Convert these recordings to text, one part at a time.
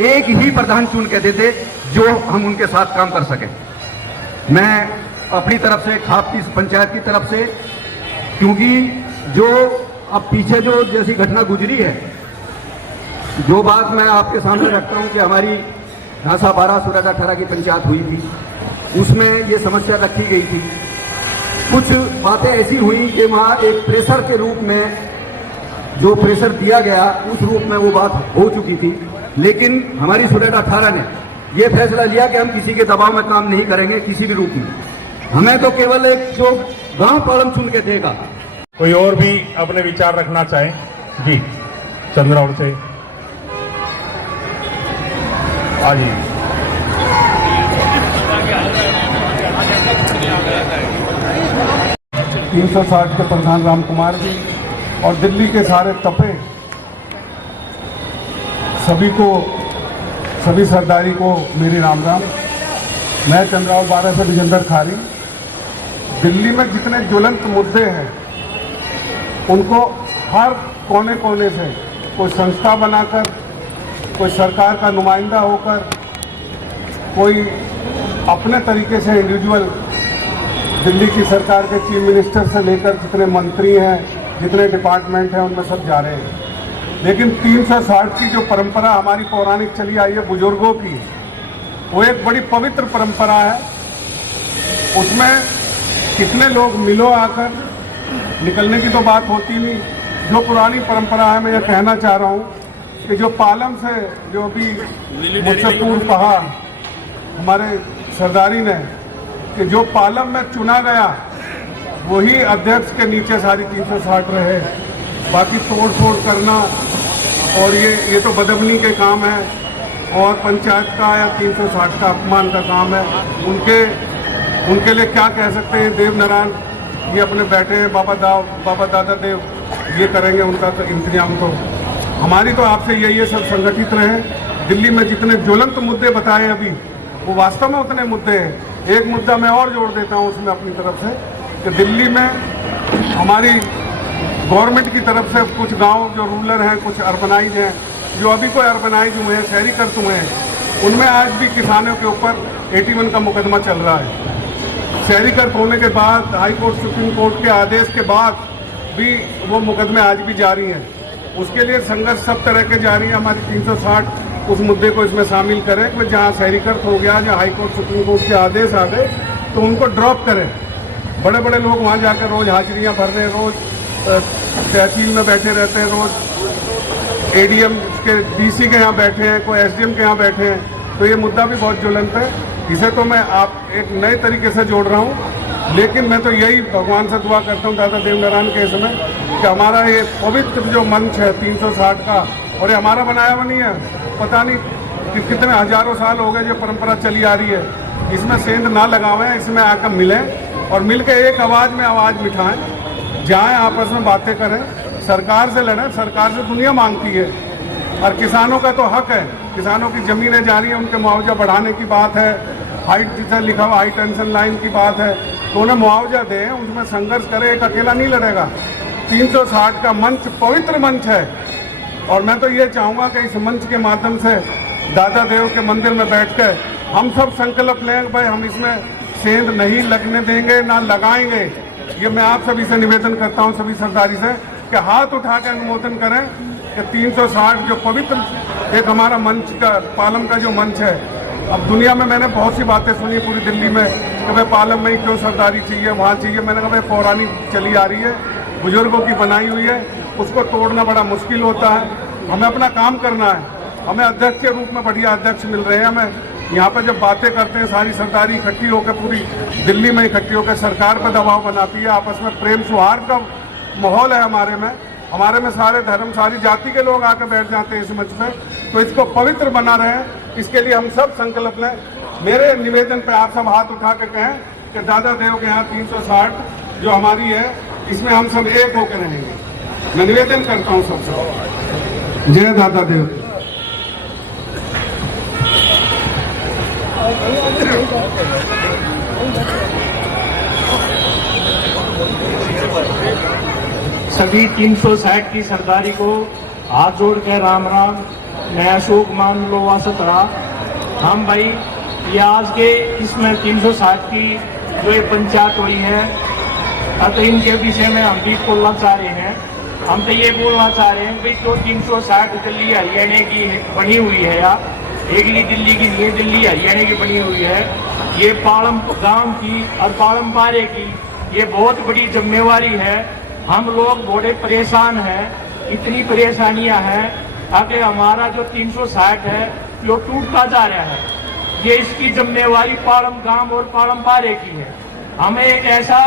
एक ही प्रधान चुन के देते जो हम उनके साथ काम कर सके। मैं अपनी तरफ से खाप की पंचायत की तरफ से, क्योंकि जो अब पीछे जो जैसी घटना गुजरी है, जो बात मैं आपके सामने रखता हूं कि हमारी घासा 12 सूरत 18 की पंचायत हुई थी, उसमें ये समस्या रखी गई थी। कुछ बातें ऐसी हुई कि वहाँ एक प्रेशर के रूप में जो प्रेशर दिया गया उस रूप में वो बात हो चुकी थी, लेकिन हमारी सूरत 18 ने ये फैसला लिया कि हम किसी के दबाव में काम नहीं करेंगे किसी भी रूप में। हमें तो केवल एक जो गांव पालम चुन के देगा। कोई और भी अपने विचार रखना चाहे? जी, चंद्रावड़ से आज 360 के प्रधान राम कुमार जी और दिल्ली के सारे तपे सभी सरदारी को मेरी राम राम। मैं चंद्रावड़ 12 से विजेंद्र खारी। दिल्ली में जितने ज्वलंत मुद्दे हैं उनको हर कोने कोने से कोई संस्था बनाकर, कोई सरकार का नुमाइंदा होकर, कोई अपने तरीके से इंडिविजुअल, दिल्ली की सरकार के चीफ मिनिस्टर से लेकर जितने मंत्री हैं, जितने डिपार्टमेंट हैं, उनमें सब जा रहे हैं। लेकिन 360 की जो परंपरा हमारी पौराणिक चली आई है बुजुर्गों की, वो एक बड़ी पवित्र परंपरा है। उसमें कितने लोग मिलो आकर, निकलने की तो बात होती नहीं। जो पुरानी परंपरा है, मैं ये कहना चाह रहा हूँ कि जो पालम से, जो भी मुझसे पूर्व कहा हमारे सरदारी ने, कि जो पालम में चुना गया वही अध्यक्ष के नीचे सारी 360 रहे। बाकी तोड़ फोड़ करना और ये तो बदअमनी के काम है और पंचायत का या 360 का अपमान का काम है। उनके लिए क्या कह सकते हैं? देव नारायण ये अपने बैठे हैं, बाबा दादा देव ये करेंगे, उनका तो इंतजाम। तो हमारी तो आपसे यही सब संगठित रहे। दिल्ली में जितने ज्वलंत मुद्दे बताए अभी, वो वास्तव में उतने मुद्दे हैं। एक मुद्दा मैं और जोड़ देता हूँ उसमें अपनी तरफ से, कि दिल्ली में हमारी गवर्नमेंट की तरफ से कुछ गांव जो रूरल हैं, कुछ अर्बनाइज हैं, जो अभी कोई अर्बनाइज हुए हैं, शहरीकरण हुए हैं, उनमें आज भी किसानों के ऊपर 81 का मुकदमा चल रहा है। शहरीकरण होने के बाद, हाई कोर्ट सुप्रीम कोर्ट के आदेश के बाद भी वो मुकदमे आज भी जारी हैं। उसके लिए संघर्ष सब तरह के जारी है। हमारी 360 उस मुद्दे को इसमें शामिल करें कि जहाँ शहरीकरण हो गया, जहाँ हाई कोर्ट सुप्रीम कोर्ट के आदेश आ गए, तो उनको ड्रॉप करें। बड़े बड़े लोग वहाँ जाकर रोज हाजिरियाँ भर रहे हैं, रोज तहसील में बैठे रहते हैं, रोज एडीएम के डीसी के यहाँ बैठे हैं, कोई एसडीएम के यहाँ बैठे हैं। तो ये मुद्दा भी बहुत ज्वलंत है। इसे तो मैं आप एक नए तरीके से जोड़ रहा हूँ। लेकिन मैं तो यही भगवान से दुआ करता हूँ दादा देव नारायण के इसमें, कि हमारा ये पवित्र जो मंच है 360 का, और ये हमारा बनाया हुआ नहीं है, पता नहीं कि कितने हजारों साल हो गए जो परंपरा चली आ रही है, इसमें सेंध ना लगावें, इसमें आकर मिलें और मिल के एक आवाज़ में आवाज़ मिठाएं, जाएं आपस में बातें करें, सरकार से लड़ें। सरकार से दुनिया मांगती है और किसानों का तो हक है। किसानों की ज़मीनें जा रही हैं, उनके मुआवजा बढ़ाने की बात है, हाइट जितना लिखा हुआ हाई टेंशन लाइन की बात है, तो उन्हें मुआवजा दें, उसमें संघर्ष करें। एक अकेला नहीं लड़ेगा। 360 का मंच पवित्र मंच है और मैं तो ये चाहूँगा कि इस मंच के माध्यम से दादा देव के मंदिर में बैठकर हम सब संकल्प लें, भाई हम इसमें सेंध नहीं लगने देंगे, ना लगाएंगे। ये मैं आप सभी से निवेदन करता हूँ, सभी सरदारी से, कि हाथ उठा के अनुमोदन करें कि 360 जो पवित्र एक हमारा मंच का, पालम का जो मंच है। अब दुनिया में मैंने बहुत सी बातें सुनी पूरी दिल्ली में कि भाई पालम में ही क्यों सरदारी चाहिए, वहाँ चाहिए। मैंने कहा भाई पौराणिक चली आ रही है, बुजुर्गों की बनाई हुई है, उसको तोड़ना बड़ा मुश्किल होता है। हमें अपना काम करना है। हमें अध्यक्ष के रूप में बढ़िया अध्यक्ष मिल रहे हैं। हमें यहाँ पर जब बातें करते हैं, सारी सरदारी इकट्ठी होकर, पूरी दिल्ली में इकट्ठी होकर सरकार पर दबाव बनाती है। आपस में प्रेम सौहार्द का माहौल है हमारे में सारे धर्म, सारी जाति के लोग आकर बैठ जाते हैं इस मंच पे। तो इसको पवित्र बना रहे, इसके लिए हम सब संकल्प लें। मेरे निवेदन पे आप सब हाथ उठा के कहें कि दादा देव के यहाँ 360 जो हमारी है, इसमें हम सब एक होकर रहेंगे। मैं निवेदन करता हूँ सबसे। जय दादा देव। सभी 360 की सरदारी को हाथ जोड़ के राम राम। मैं अशोक मान लोवा सतरा। हम भाई ये आज के इसमें 360 की जो ये पंचायत हुई है, तो इनके विषय में हम भी बोलना चाह रहे हैं। हम तो ये बोलना चाह रहे हैं भाई जो 360 दिल्ली हरियाणा की बनी हुई है, या एकली दिल्ली की नहीं, दिल्ली हरियाणा की बनी हुई है, ये पालम गांव की और पालम पारे की ये बहुत बड़ी जिम्मेवारी है। हम लोग बड़े परेशान हैं, इतनी परेशानियां हैं ताकि हमारा जो 360 है जो टूटता जा रहा है, ये इसकी जिम्मेवारी पालम गांव और पालम पारे की है। हमें एक ऐसा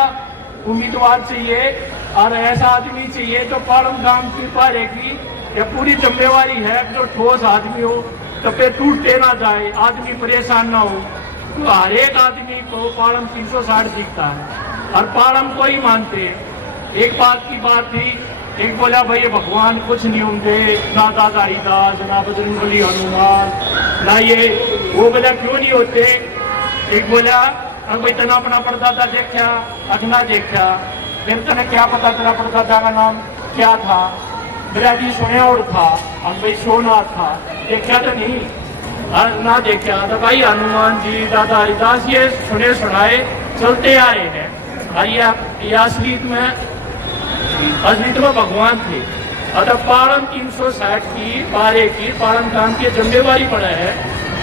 उम्मीदवार चाहिए और ऐसा आदमी चाहिए जो पालम गांव की पारे की ये पूरी जिम्मेवारी है, जो ठोस आदमी हो, तबे टूटते ना जाए, आदमी परेशान ना हो। तो हर एक आदमी को पालम 360 दिखता है और पालम को ही मानते हैं। एक बात की बात थी, एक बोला भाई ये भगवान कुछ नहीं होंगे, ना दादा हरिदास, ना बजरंगबली हनुमान, ना ये वो बोला क्यों नहीं होते। एक बोला अब भाई तना अपना परदादा देखा, अगना देखा, फिर तने क्या पता तेरा परदादा का नाम क्या था, मेरा जी सुने और था, अब भाई सोना था, देखा तो नहीं ना देखा तो भाई हनुमान जी, दादा हरिदास ये सुने सुनाए चलते आ रहे हैं। और ये असलियत में भगवान थे। और पालम 360 की बारे की पालम काम की जिम्मेवारी पड़ा है।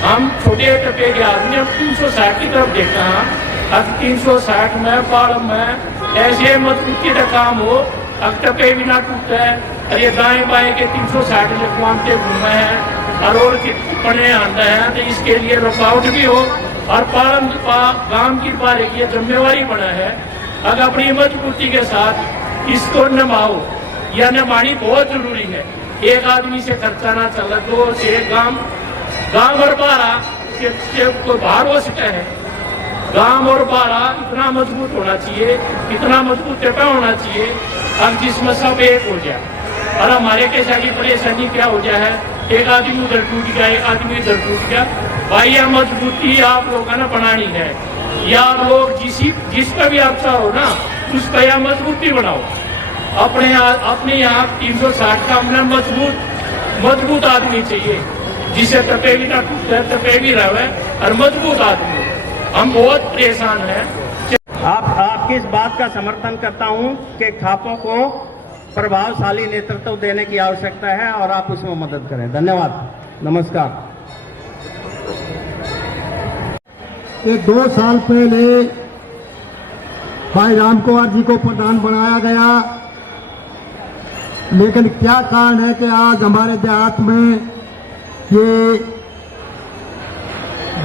हम छोटे टपे के आदमी अब 360 की तरफ देखते हैं। अब 360 में पालम में ऐसे मजबूती का काम हो, अब टपे भी ना टूटता है। और ये दाएं बाएं के 360 लिखवाते घूमे हैं और पढ़े आते हैं, तो इसके लिए रुकावट भी हो। और पालम गांव की बारे की जिम्मेवारी बना है, अगर अपनी मजबूती के साथ इसको निभाओ, यह निभानी बहुत जरूरी है। एक आदमी से खर्चा ना चला, दो से गांव और बारा कोई बाहर हो सकता है। गांव और बारा इतना मजबूत होना चाहिए, इतना मजबूत टेपा होना चाहिए, अब जिसमें सब एक हो जाए। और हमारे कैसा की परेशानी क्या हो जाए है, एक आदमी उधर टूट गया, एक आदमी उधर टूट गया। भाई यह मजबूती आप लोगों ने बनानी है, या आप लोग जिस पर भी आप चाहो ना, उस पर यह मजबूती बनाओ। अपने यहाँ 360 का हमने मजबूत आदमी चाहिए, जिसे तपे भी ना टूटे, तपे भी रहे और मजबूत आदमी। हम बहुत परेशान हैं। आपकी इस बात का समर्थन करता हूं कि खापों को प्रभावशाली नेतृत्व देने की आवश्यकता है और आप उसमें मदद करें। धन्यवाद, नमस्कार। ये 2 साल पहले भाई राम कुमार जी को प्रधान बनाया गया, लेकिन क्या कारण है कि आज हमारे देहात में ये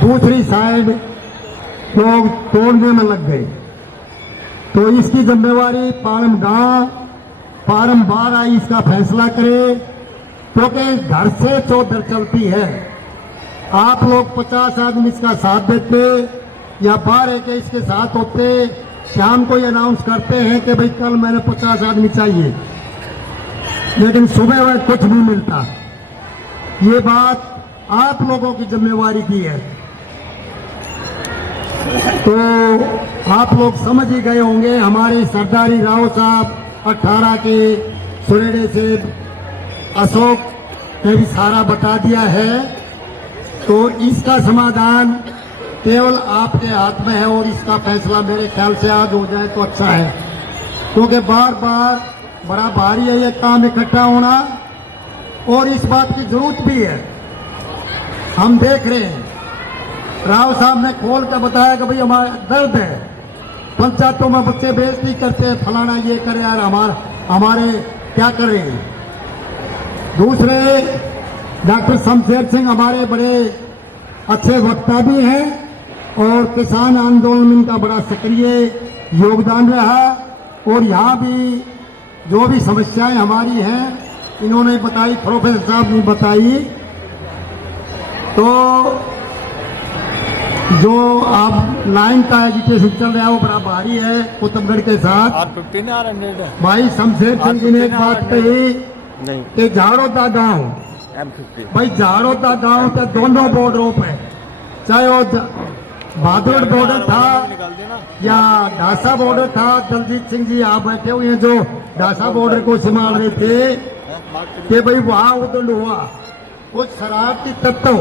दूसरी साइड लोग तोड़ने में लग गए। तो इसकी जिम्मेवारी पालम गांव, पालम बारा इसका फैसला करे, क्योंकि घर से चौधर चलती है। आप लोग 50 आदमी इसका साथ देते या 12 के इसके साथ होते, शाम को ये अनाउंस करते हैं कि भाई कल मैंने 50 आदमी चाहिए, लेकिन सुबह वह कुछ नहीं मिलता। ये बात आप लोगों की जिम्मेवारी की है। तो आप लोग समझ ही गए होंगे, हमारे सरदारी राव साहब 18 के सुरेड़े से अशोक ने भी सारा बता दिया है। तो इसका समाधान केवल आपके हाथ में है और इसका फैसला मेरे ख्याल से आज हो जाए तो अच्छा है, क्योंकि बार बार बड़ा भारी है ये काम इकट्ठा होना, और इस बात की जरूरत भी है। हम देख रहे हैं, राव साहब ने खोल कर बताया कि भाई हमारा दर्द है, पंचायतों में बच्चे बेइज्जती करते हैं, फलाना ये करे यार, हमारे क्या कर रहे हैं। दूसरे डॉक्टर शमशेर सिंह हमारे बड़े अच्छे वक्ता भी हैं और किसान आंदोलन का बड़ा सक्रिय योगदान रहा, और यहाँ भी जो भी समस्याएं हमारी हैं इन्होंने बताई, प्रोफेसर साहब ने बताई। तो जो आप लाइन का एजुकेशन चल रहा है वो बड़ा भारी है कुतुबगढ़ के साथ। भाई शमशेर सिंह जी ने एक बात कही कि झाड़ोदा गांव, भाई झाड़ोदा गांव के दोनों बॉर्डरों पे, चाहे वो भादुड़ बॉर्डर था या ढासा बॉर्डर था। दलजीत सिंह जी आप बैठे हुए हैं जो ढासा बॉर्डर को संभाल रहे थे कि भाई वहां उदंड हुआ, कुछ शरारती तत्व,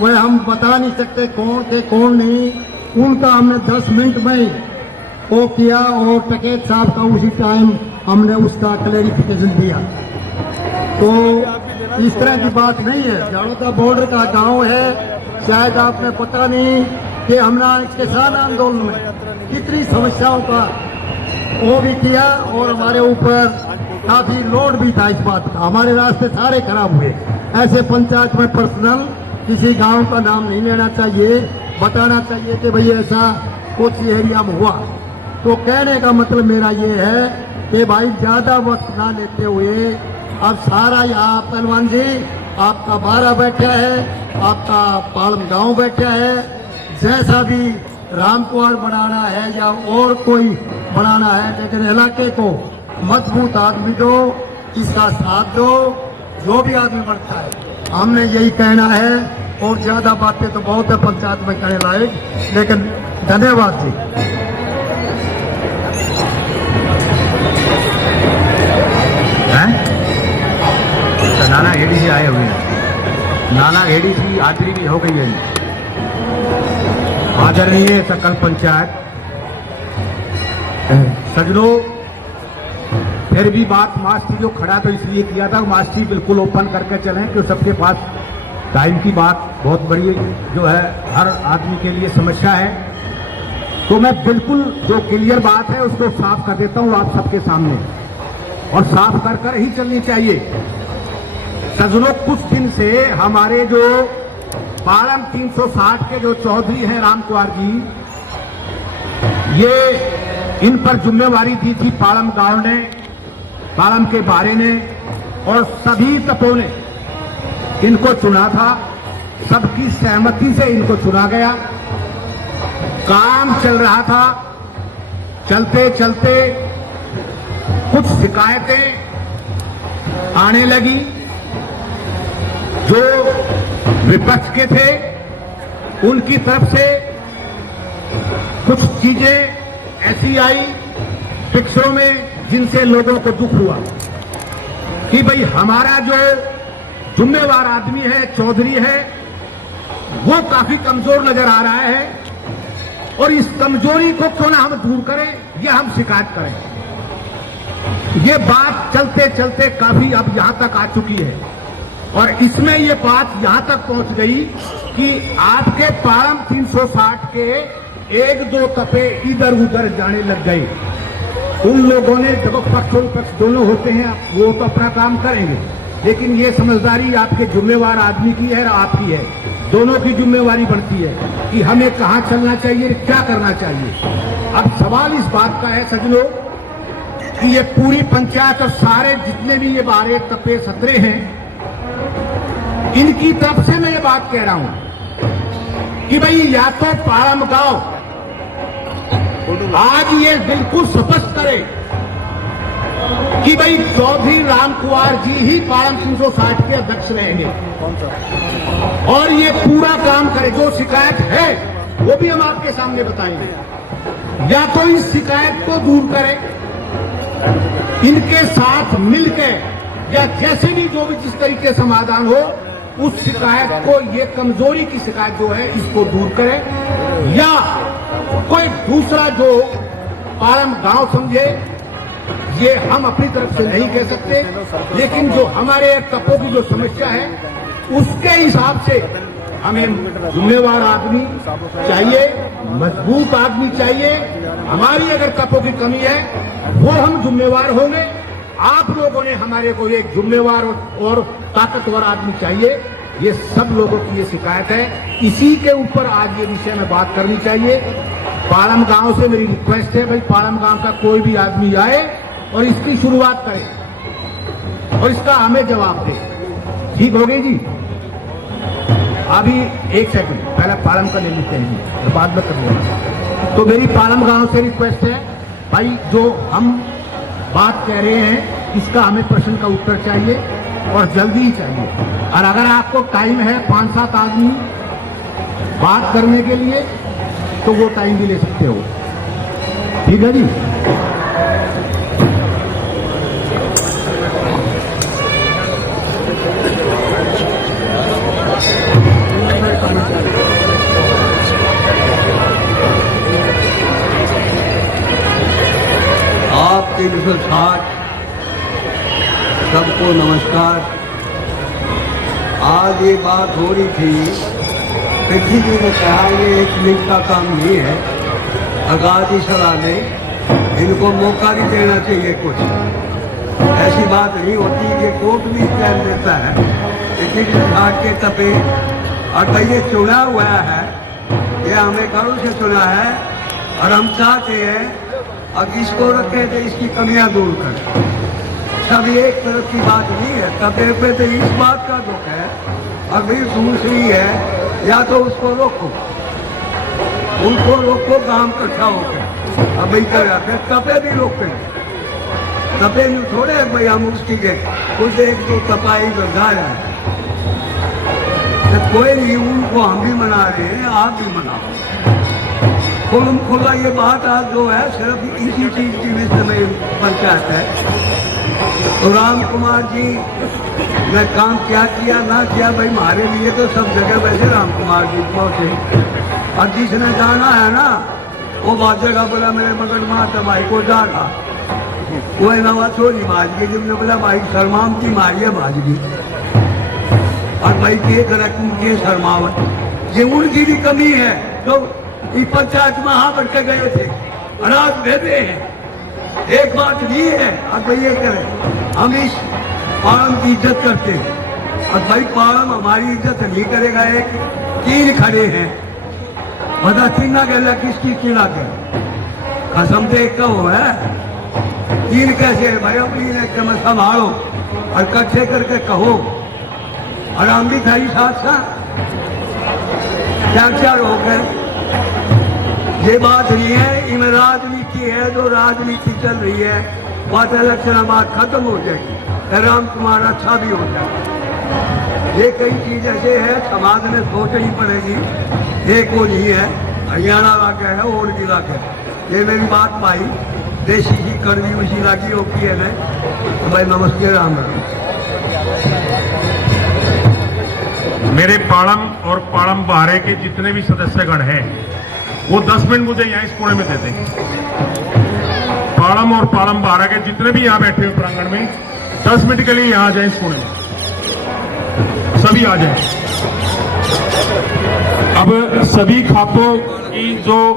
वह हम बता नहीं सकते कौन थे कौन नहीं, उनका हमने 10 मिनट में वो किया और टकेत साहब का उसी टाइम हमने उसका क्लैरिफिकेशन दिया। तो इस तरह की बात नहीं है। जाड़ोदा बॉर्डर का गांव है, शायद आपने पता नहीं कि हमने किसान आंदोलन में कितनी समस्याओं का वो भी किया और हमारे ऊपर काफी लोड भी था इस बात का। हमारे रास्ते सारे खराब हुए। ऐसे पंचायत में पर्सनल किसी गांव का नाम नहीं लेना चाहिए, बताना चाहिए कि भाई ऐसा कुछ एरिया में हुआ। तो कहने का मतलब मेरा ये है कि भाई ज्यादा वक्त ना लेते हुए अब सारा यहाँ पहलवान जी आपका 12 बैठा है, आपका पालम गांव बैठा है, जैसा भी रामकुआर बनाना है या और कोई बनाना है, लेकिन इलाके को मजबूत आदमी दो, इसका साथ दो, जो भी आदमी बनता है। हमने यही कहना है और ज्यादा बातें तो बहुत है पंचायत में कहने लायक, लेकिन धन्यवाद जी। नाना हेडी जी आए हुए हैं। नाना हेडी जी हाजिरी भी हो गई है। आदरणीय सकल पंचायत सजनों, फिर भी बात मास्टर जो खड़ा तो इसलिए किया था, मास्टर बिल्कुल ओपन करके चलें कि सबके पास टाइम की बात बहुत बड़ी जो है हर आदमी के लिए समस्या है। तो मैं बिल्कुल जो क्लियर बात है उसको साफ कर देता हूं आप सबके सामने, और साफ कर कर ही चलनी चाहिए। सजनों, कुछ दिन से हमारे जो पालम 360 के जो चौधरी हैं रामकुआर जी, ये इन पर जिम्मेवारी दी थी पालम गांव ने, पालम के बारे ने, और सभी तपों ने इनको चुना था। सबकी सहमति से इनको चुना गया। काम चल रहा था। चलते चलते कुछ शिकायतें आने लगी। जो विपक्ष के थे उनकी तरफ से कुछ चीजें ऐसी आई पिक्चरों में जिनसे लोगों को दुख हुआ कि भाई हमारा जो जिम्मेवार आदमी है, चौधरी है, वो काफी कमजोर नजर आ रहा है, और इस कमजोरी को क्यों ना हम दूर करें, या हम शिकायत करें। ये बात चलते चलते काफी अब यहां तक आ चुकी है, और इसमें ये बात यहां तक पहुंच गई कि आपके पालम 360 के 1-2 तपे इधर उधर जाने लग गए। उन लोगों ने, जब पक्ष और विपक्ष दोनों होते हैं वो तो अपना काम करेंगे, लेकिन ये समझदारी आपके जिम्मेवार आदमी की है और आपकी है। दोनों की जिम्मेवारी बनती है कि हमें कहां चलना चाहिए, क्या करना चाहिए। अब सवाल इस बात का है सजनों कि ये पूरी पंचायत और सारे जितने भी ये 12 तपे 17 हैं, इनकी तरफ से मैं ये बात कह रहा हूं कि भाई या तो पालम गांव आज ये बिल्कुल स्पष्ट करे कि भाई चौधरी रामकुआर जी ही पालम 360 के अध्यक्ष रहेंगे, और ये पूरा काम करे। जो शिकायत है वो भी हम आपके सामने बताएंगे। या तो इस शिकायत को दूर करें, इनके साथ मिलकर, या जैसे भी जो भी जिस तरीके समाधान हो, उस शिकायत को, ये कमजोरी की शिकायत जो है इसको दूर करें, या कोई दूसरा जो पालम गांव समझे। ये हम अपनी तरफ से नहीं कह सकते, लेकिन जो हमारे तपों की जो समस्या है उसके हिसाब से हमें जिम्मेवार आदमी चाहिए, मजबूत आदमी चाहिए। हमारी अगर तपों की कमी है वो हम जिम्मेवार होंगे। आप लोगों ने हमारे को एक जिम्मेवार और ताकतवर आदमी चाहिए। ये सब लोगों की ये शिकायत है, इसी के ऊपर आज ये विषय में बात करनी चाहिए। पालम गांव से मेरी रिक्वेस्ट है, भाई पालम गांव का कोई भी आदमी आए और इसकी शुरुआत करे और इसका हमें जवाब दे। ठीक हो गई जी? अभी 1 सेकंड पहले पालम का ले लेते हैं जी, और बाद में कर लेंगे। तो मेरी पालम गांव से रिक्वेस्ट है, भाई जो हम बात कह रहे हैं इसका हमें प्रश्न का उत्तर चाहिए और जल्दी ही चाहिए। और अगर आपको टाइम है 5-7 आदमी बात करने के लिए तो वो टाइम भी ले सकते हो। ठीक है जी? 360 सबको नमस्कार। आज ये बात हो रही थी, पृथ्वी जी ने कहा ये एक मिनट का काम नहीं है, आगाजी सलाह ने इनको मौका नहीं देना चाहिए। कुछ ऐसी बात नहीं होती कि कोर्ट भी टाइम देता है, लेकिन घाट के तपे और भाई ये चुना हुआ है, ये हमें करों से चुना है और हम चाहते हैं अब इसको रखें तो इसकी कमियां दूर करें। सब एक तरफ की बात नहीं है, तबे पे तो इस बात का दुख है, अभी दूसरी है या तो उसको रोको, उनको रोको काम इकट्ठा होकर। अब फिर तपे भी रोके, तपे नहीं थोड़े भाई हम उसकी के कुछ एक तो तपाई बंधा है, कोई नहीं, उनको हम भी मना रहे हैं, आप भी मनाओ। खुलम खुला ये बात आज जो है सिर्फ इसी चीज की विषय में पंचायत है। तो राम कुमार जी ने काम क्या किया ना किया, भाई हमारे लिए तो सब जगह वैसे राम कुमार जी पहुंचे, और जिसने जाना है ना वो बात जगह बोला मेरे मगन माता भाई को जागा, वो नवा छोरी माजगी, जिसने बोला भाई शर्माम की मारिए माजगी, और भाई के रकम के शर्मावत ये उनकी भी कमी है। तो इस पंचायत में वहां बढ़ के गए थे, अनाज भेजे हैं, एक बात नहीं है। अब भाई ये करें, हम इस पालम की इज्जत करते हैं, और भाई पालम हमारी इज्जत नहीं करेगा। एक तीन खड़े हैं, बता तीन ना कहला किसकी खिला के कसम देख का वो है, तीन कैसे है भाई, अपनी कम संभालो और इकट्ठे करके कहो, और हम भी खाई साथ साथ चार होकर। ये बात नहीं है, इनमें राजनीति है, जो राजनीति चल रही है बात इलेक्शन बाद खत्म हो जाएगी, राम कुमार अच्छा भी हो जाएगा। ये कई चीज ऐसे है समाज में सोचनी पड़ेगी, एक वो नहीं है, हरियाणा इलाका है और भी इलाका है। ये मेरी बात पाई देशी की कड़वी उसी लगी होती है नहीं। भाई नमस्ते, राम राम। मेरे पाड़म और पाड़म बारे के जितने भी सदस्यगण हैं वो 10 मिनट मुझे यहाँ इस कोने में देते हैं। पाड़म और पाड़म बारा के जितने भी यहाँ बैठे हुए प्रांगण में 10 मिनट के लिए यहाँ आ जाए, इस कोने में सभी आ जाए। अब सभी खातों की जो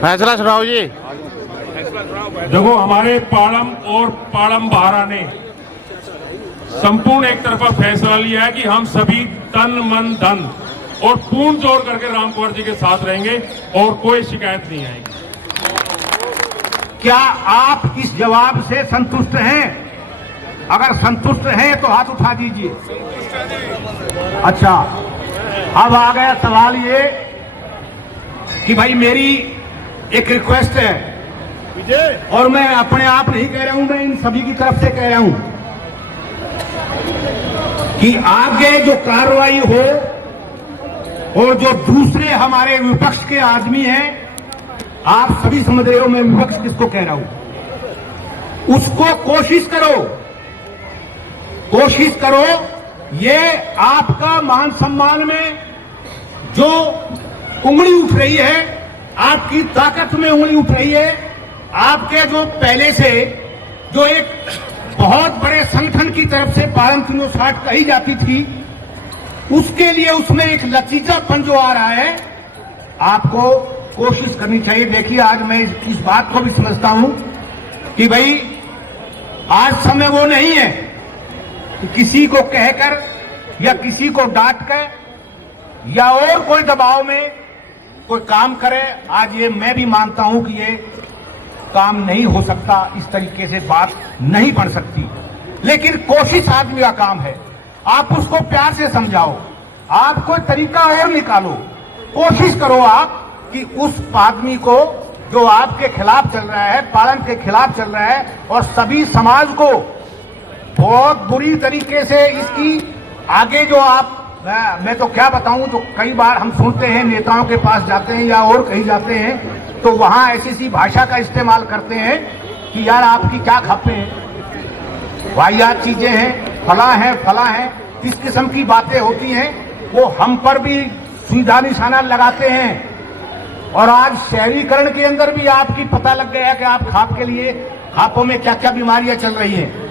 फैसला सुनाओ जी। देखो, हमारे पाड़म और पाड़म बारा ने संपूर्ण एक तरफा फैसला लिया है कि हम सभी तन मन धन और पूर्ण जोड़ करके राम कुंवर जी के साथ रहेंगे और कोई शिकायत नहीं आएगी। क्या आप इस जवाब से संतुष्ट हैं? अगर संतुष्ट हैं तो हाथ उठा दीजिए। अच्छा, अब आ गया सवाल ये कि भाई मेरी एक रिक्वेस्ट है, और मैं अपने आप नहीं कह रहा हूं, मैं इन सभी की तरफ से कह रहा हूं कि आगे जो कार्रवाई हो, और जो दूसरे हमारे विपक्ष के आदमी हैं, आप सभी समझ रहे हो मैं विपक्ष किसको कह रहा हूं, उसको कोशिश करो ये आपका मान सम्मान में जो उंगली उठ रही है, आपकी ताकत में उंगली उठ रही है, आपके जो पहले से जो एक बहुत बड़े संगठन की तरफ से पालम 360 कही जाती थी, उसके लिए उसमें एक लचीलापन जो आ रहा है, आपको कोशिश करनी चाहिए। देखिए, आज मैं इस बात को भी समझता हूं कि भाई आज समय वो नहीं है कि किसी को कहकर या किसी को डांट कर या और कोई दबाव में कोई काम करे। आज ये मैं भी मानता हूं कि ये काम नहीं हो सकता, इस तरीके से बात नहीं बढ़ सकती, लेकिन कोशिश आदमी का काम है। आप उसको प्यार से समझाओ, आप कोई तरीका और निकालो, कोशिश करो आप कि उस आदमी को जो आपके खिलाफ चल रहा है, पालन के खिलाफ चल रहा है, और सभी समाज को बहुत बुरी तरीके से इसकी आगे जो आप, मैं तो क्या बताऊं, जो कई बार हम सुनते हैं नेताओं के पास जाते हैं या और कहीं जाते हैं तो वहां ऐसी भाषा का इस्तेमाल करते हैं कि यार आपकी क्या खपे हैं, वाहियात चीजें हैं, फला है, इस किस्म की बातें होती हैं। वो हम पर भी सीधा निशाना लगाते हैं। और आज शहरीकरण के अंदर भी आपकी पता लग गया है कि आप खाप के लिए खापों में क्या क्या बीमारियां चल रही हैं।